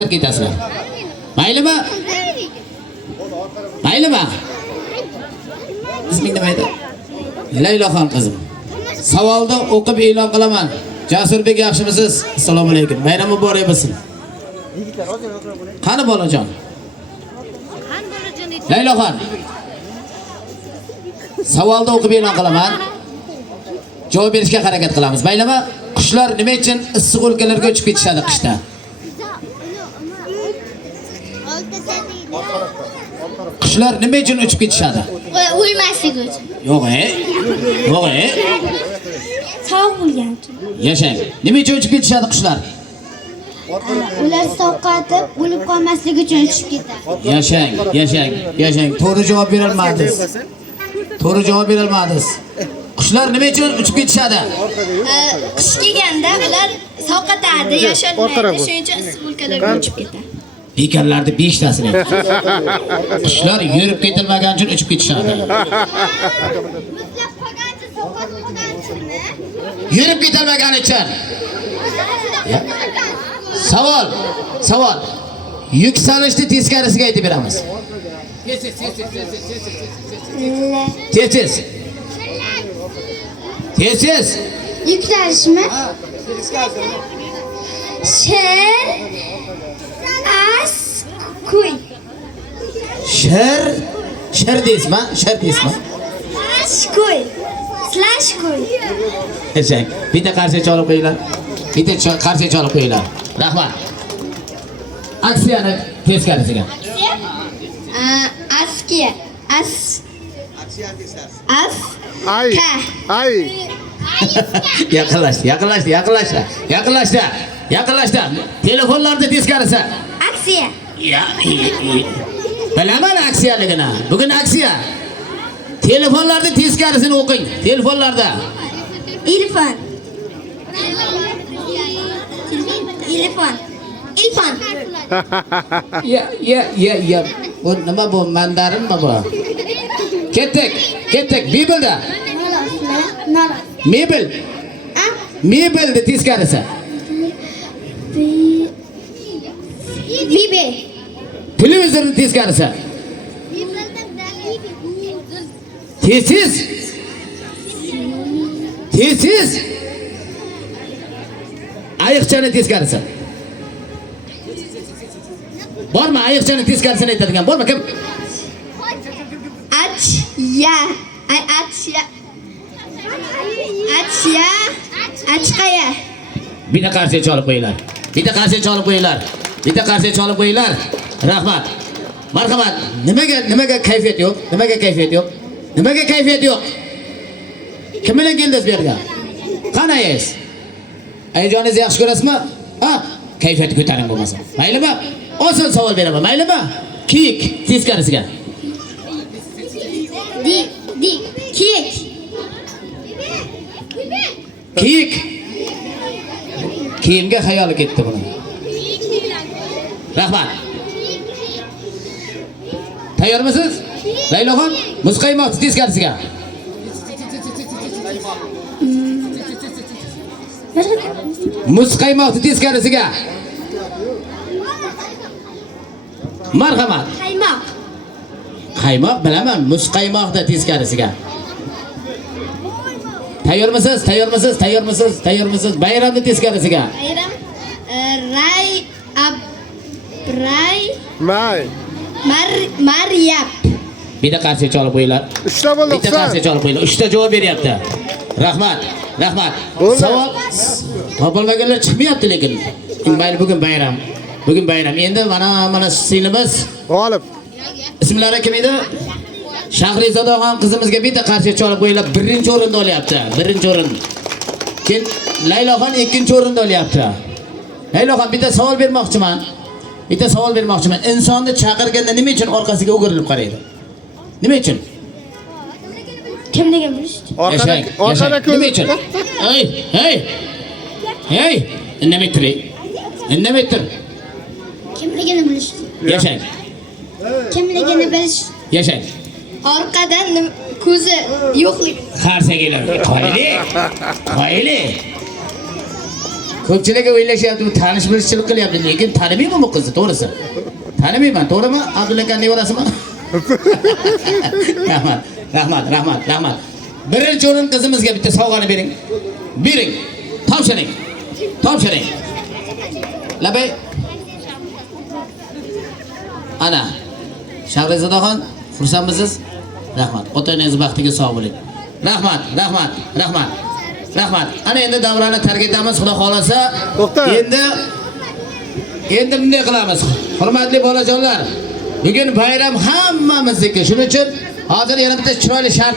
Ketasizlar. Maylimi? Maylimi? Isming nima edi? Layloxon qizim. Savolda o'qib e'lon qilaman. Jasurbek yaxshimisiz? Assalomu alaykum. Bayram muborak bo'lsin. Qani bolajon? Layloxon. Savolda o'qib e'lon qilaman. Javob berishga harakat qilamiz. Maylimi? Qushlar nima uchun issiq o'lkalarga uchib ketishadi qishda? Qushlar nima uchun uchib ketishadi? O'lmasligi uchun. Yo'q, Yo'q, Sog' bo'lgan uchun. Yashang. Nima uchun uchib ketishadi qushlar? Ular sovqotib, o'lib qolmasligi uchun uchib ketadi. Yashang. To'g'ri javob bera olmadingiz. To'g'ri javob bera olmadingiz. Qushlar nima uchun uchib ketishadi? Qish kelganda ular sovqotadi, yasholmaydi, shuning uchun issiq o'lkalarga uchib ketadi. Bekarlarni 5 tasini. Qushlar yurib ketilmagan uchun uchib ketishadi. Yurib ketilmagan uchun. Savol. Yuksalishni teskarisiga aytib beramiz. Tez. Yuksalishmi? Sher kuy. Sher deysizmi? Kuy. Kuy. Yashang. Bitta qarshi chalib qo'yinglar. Rahmat. Aksiyani teskarisiga. Askiya. Ay. Yaqinlashdi. Telefonlarda teskarisi. Aksiya. Bilaman aksiyaligini. Bugun aksiya. Telefonlarda teskarisini o'qing. Telefonlarda. Ilfon. Ya. Bu nima bu? Mandarinmi bu? Ketdik. Bibelda. Mebelni teskarisi. Bibe. Televizorni teskarisi. Tez. Ayiqchani teskarisi. Bormi ayiqchani teskarisini aytadigan? Bormi kim? Achqaya. Bitta qarshi chalib qo'yinglar. Rahmat. Marhamat. Nimaga kayfiyat yo'q? Nimaga kayfiyat yo'q? Kim bilan keldingiz bu yerga? Qanaysiz? Ayojoningizni yaxshi ko'rasizmi? Kayfiyat ko'taring bo'lmasa. Maylimi? Oson savol beraman. Maylimi? Kiyik teskarisiga. Kiyik. Kiyimga xayoli ketdi buni. Rahmat. Tayyormisiz? Layloxon, muzqaymoqni teskarisiga. Muzqaymoqni teskarisiga. Marhamat. Qaymoq bilaman, muzqaymoqni teskarisiga. Tayyormisiz? Bayramni teskarisiga. Maryam. Bitta qarshi chalib qo'yinglar. 3 ta bo'ldi. Bitta qarshi chalib qo'yinglar. 3 ta javob beryapti. Rahmat. Savol topilmaganlar chiqmayapti lekin. Mayli bugun bayram. Endi mana singlimiz G'olib. ismlari kim edi? Shahrizodaxon qizimizga bitta qarshi chalib qo'yinglar. 1-o'rinda olyapti. 1-o'rin. Keyin Layloxon 2-o'rinda olyapti. Layloxon bitta savol bermoqchiman. Insonni chaqirganda nima uchun orqasiga o'girilib qaraydi? Nima uchun? Kimligini bilish. Orqada nima uchun? Hey! Indamay tur. Kimligini bilish. Yashang. Yashang. Orqadan ko'zi yo'qlik. Qarsagilar qo'yili. Ko'pchilik o'ylashyapti, bu tanish bilishchilik qilyapti, lekin tanimayman bu qizni, to'g'risi. Tanimayman, to'g'rimi? Abdulla aka nevarasimi? Rahmat. Birinchi o'rin qizimizga bitta sovg'ani bering. Bering. Topshiring. Labay. Ana. Shahrizodaxon, xursandmisiz? Rahmat. Ota-onangiz baxtiga sog' bo'ling. Rahmat. Ana endi davrani tark etamiz, Xudo xolasa. Endi bunday qilamiz. Hurmatli bolajonlar, bugun bayram hammamizniki. Shuning uchun hozir yana bitta chiroyli shart